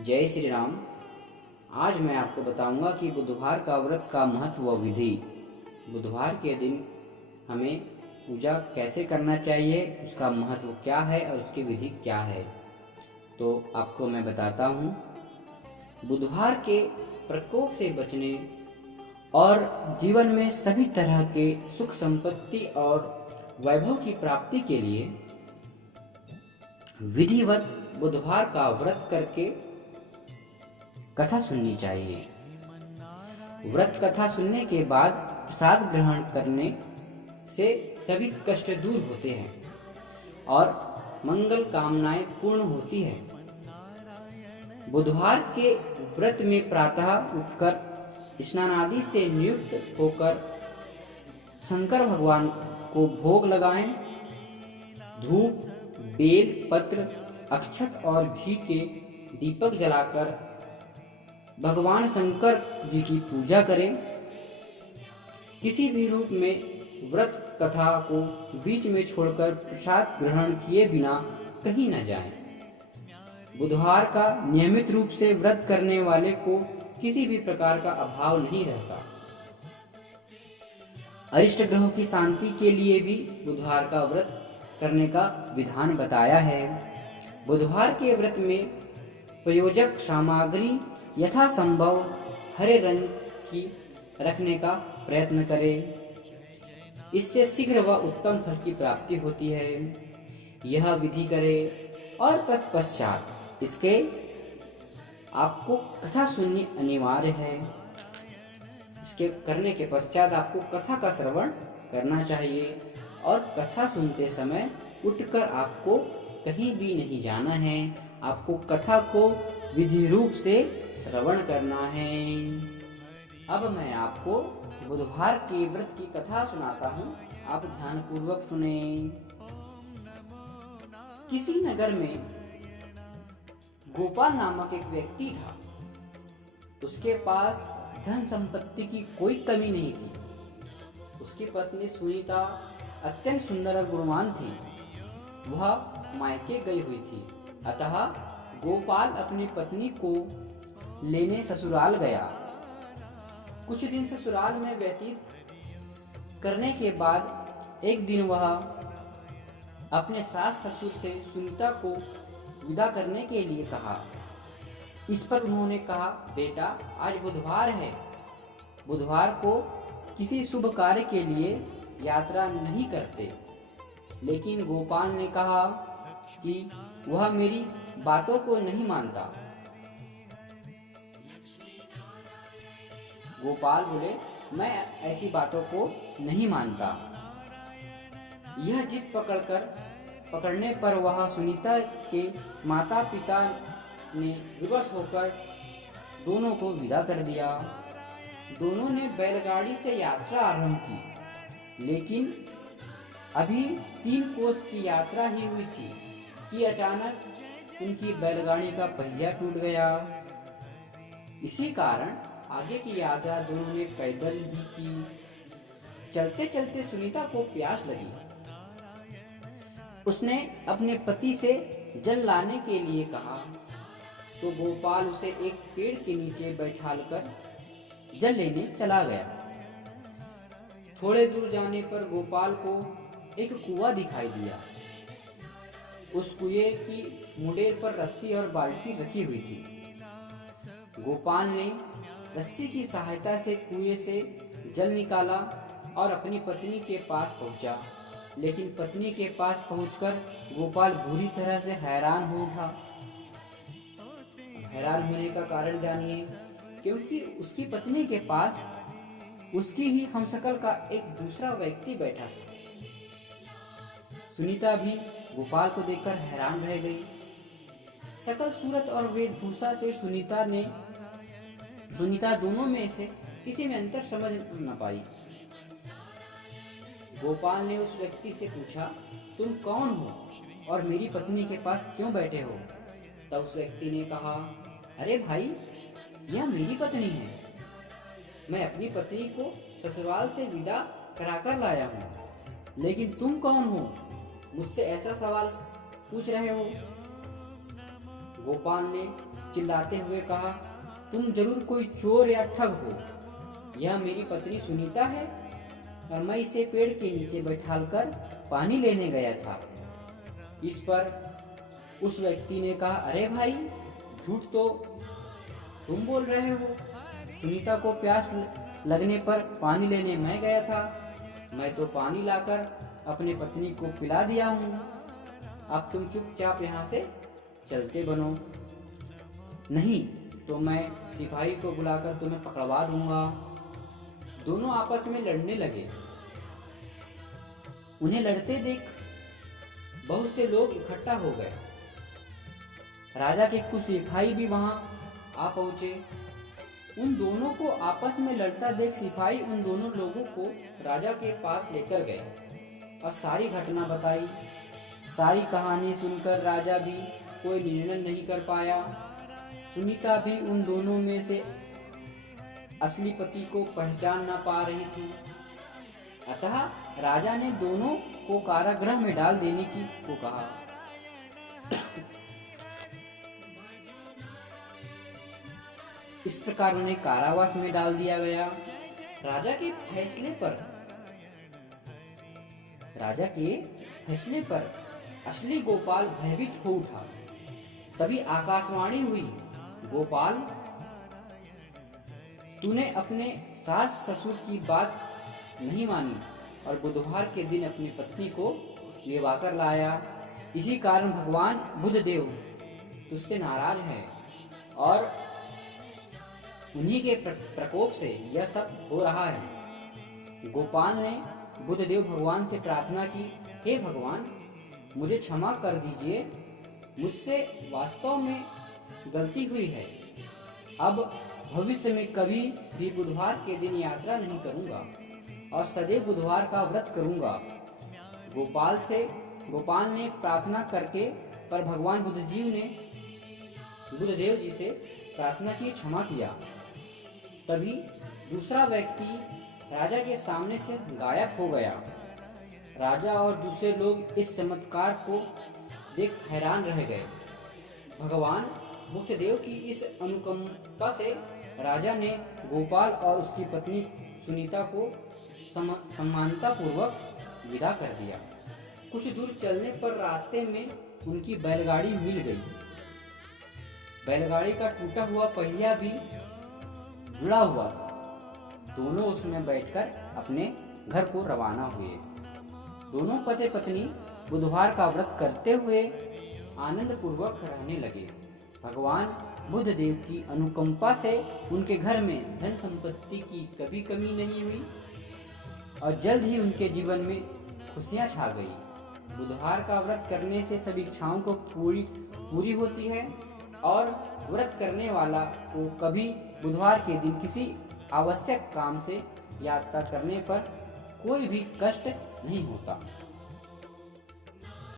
जय श्री राम। आज मैं आपको बताऊंगा कि बुधवार का व्रत का महत्व व विधि। बुधवार के दिन हमें पूजा कैसे करना चाहिए, उसका महत्व क्या है और उसकी विधि क्या है, तो आपको मैं बताता हूँ। बुधवार के प्रकोप से बचने और जीवन में सभी तरह के सुख संपत्ति और वैभव की प्राप्ति के लिए विधिवत बुधवार का व्रत करके कथा सुननी चाहिए। व्रत कथा सुनने के बाद प्रसाद ग्रहण करने से सभी कष्ट दूर होते हैं और मंगल कामनाएं पूर्ण होती हैं। बुधवार के व्रत में प्रातः उठकर स्नान आदि से नियुक्त होकर शंकर भगवान को भोग लगाएं। धूप, बेल पत्र, अक्षत और घी के दीपक जलाकर भगवान शंकर जी की पूजा करें। किसी भी रूप में व्रत कथा को बीच में छोड़कर प्रसाद ग्रहण किए बिना कहीं न जाएं। बुधवार का नियमित रूप से व्रत करने वाले को किसी भी प्रकार का अभाव नहीं रहता। अरिष्ट ग्रहों की शांति के लिए भी बुधवार का व्रत करने का विधान बताया है। बुधवार के व्रत में प्रयोजक सामग्री यथासंभव हरे रंग की रखने का प्रयत्न करें। इससे शीघ्र व उत्तम फल की प्राप्ति होती है। यह विधि करें और तत्पश्चात इसके आपको कथा सुननी अनिवार्य है। इसके करने के पश्चात आपको कथा का श्रवण करना चाहिए और कथा सुनते समय उठकर आपको कहीं भी नहीं जाना है। आपको कथा को विधि रूप से श्रवण करना है। अब मैं आपको बुधवार के व्रत की कथा सुनाता हूँ, आप ध्यान पूर्वक सुने। किसी नगर में गोपाल नामक एक व्यक्ति था। उसके पास धन संपत्ति की कोई कमी नहीं थी। उसकी पत्नी सुनीता अत्यंत सुंदर और गुणवान थी। वह मायके गई हुई थी, अतः गोपाल अपनी पत्नी को लेने ससुराल गया। कुछ दिन ससुराल में व्यतीत करने के बाद एक दिन वह अपने सास ससुर से सुनीता को विदा करने के लिए कहा। इस पर उन्होंने कहा, बेटा आज बुधवार है, बुधवार को किसी शुभ कार्य के लिए यात्रा नहीं करते। लेकिन गोपाल ने कहा कि वह मेरी बातों को नहीं मानता। गोपाल बोले, मैं ऐसी बातों को नहीं मानता। यह जिद पकड़ने पर वह सुनीता के माता पिता ने विवश होकर दोनों को विदा कर दिया। दोनों ने बैलगाड़ी से यात्रा आरंभ की, लेकिन अभी 3 कोस की यात्रा ही हुई थी कि अचानक उनकी बैलगाड़ी का पहिया टूट गया। इसी कारण आगे की यात्रा दोनों ने पैदल ही की। चलते चलते सुनीता को प्यास लगी। उसने अपने पति से जल लाने के लिए कहा, तो गोपाल उसे एक पेड़ के नीचे बैठालकर जल लेने चला गया। थोड़े दूर जाने पर गोपाल को एक कुआं दिखाई दिया। उस कुएं की मुंडेर पर रस्सी और बाल्टी रखी हुई थी। गोपाल ने रस्सी की सहायता से कुएं से जल निकाला और अपनी पत्नी के पास पहुंचा। लेकिन पत्नी के पास पहुंचकर गोपाल बुरी तरह से हैरान हो उठा। हैरान होने का कारण जानिए, क्योंकि उसकी पत्नी के पास उसकी ही हमशक्ल का एक दूसरा व्यक्ति बैठा था। सुनीता भी गोपाल को देखकर हैरान रह गई। शकल सूरत और वेशभूषा से सुनीता दोनों में से किसी में अंतर समझ न पाई। गोपाल ने उस व्यक्ति से पूछा, तुम कौन हो और मेरी पत्नी के पास क्यों बैठे हो? तब उस व्यक्ति ने कहा, अरे भाई, यह मेरी पत्नी है। मैं अपनी पत्नी को ससुराल से विदा कराकर लाया हूँ। लेकिन तुम कौन हो, मुझसे ऐसा सवाल पूछ रहे हो? गोपाल ने चिल्लाते हुए कहा, तुम जरूर कोई चोर या ठग हो। यह मेरी पत्नी सुनीता है और मैं इसे पेड़ के नीचे बैठालकर पानी लेने गया था। इस पर उस व्यक्ति ने कहा, अरे भाई, झूठ तो तुम बोल रहे हो। सुनीता को प्यास लगने पर पानी लेने मैं गया था। मैं तो पानी लाकर अपनी पत्नी को पिला दिया हूँ। अब तुम चुपचाप यहाँ से चलते बनो, नहीं तो मैं सिपाही को बुलाकर तुम्हें पकड़वा दूंगा। दोनों आपस में लड़ने लगे। उन्हें लड़ते देख बहुत से लोग इकट्ठा हो गए। राजा के कुछ सिपाही भी वहां आ पहुंचे। उन दोनों को आपस में लड़ता देख सिपाही उन दोनों लोगों को राजा के पास लेकर गए और सारी घटना बताई। सारी कहानी सुनकर राजा भी कोई निर्णय नहीं कर पाया। सुनीता भी उन दोनों में से असली पति को पहचान न पा रही थी। अतः राजा ने दोनों को कारागृह में डाल देने की को कहा। इस प्रकार उन्हें कारावास में डाल दिया गया। राजा के फैसले पर असली गोपाल भयभीत हो उठा। तभी आकाशवाणी हुई, गोपाल, तूने अपने सास ससुर की बात नहीं मानी और बुधवार के दिन अपनी पत्नी को लेवाकर लाया। इसी कारण भगवान बुद्धदेव तुझसे नाराज है और उन्हीं के प्रकोप से यह सब हो रहा है। गोपाल ने बुद्धदेव भगवान से प्रार्थना की, हे भगवान, मुझे क्षमा कर दीजिए, मुझसे वास्तव में गलती हुई है। अब भविष्य में कभी भी बुधवार के दिन यात्रा नहीं करूंगा और सदैव बुधवार का व्रत करूंगा। गोपाल ने प्रार्थना करके पर भगवान बुद्धदेव जी से प्रार्थना की, क्षमा किया। तभी दूसरा व्यक्ति राजा के सामने से गायब हो गया। राजा और दूसरे लोग इस चमत्कार को देख हैरान रह गए। भगवान बुद्धदेव की इस अनुकंपा से राजा ने गोपाल और उसकी पत्नी सुनीता को सम्मानता पूर्वक विदा कर दिया। कुछ दूर चलने पर रास्ते में उनकी बैलगाड़ी मिल गई। बैलगाड़ी का टूटा हुआ पहिया भी जुड़ा हुआ था। दोनों उसमें बैठकर अपने घर को रवाना हुए। दोनों पति पत्नी बुधवार का व्रत करते हुए आनंद पूर्वक रहने लगे। भगवान बुद्धदेव की अनुकंपा से उनके घर में धन संपत्ति की कभी कमी नहीं हुई और जल्द ही उनके जीवन में खुशियां छा गई। बुधवार का व्रत करने से सभी इच्छाओं को पूरी होती है और व्रत करने वाला को कभी बुधवार के दिन किसी आवश्यक काम से यात्रा करने पर कोई भी कष्ट नहीं होता।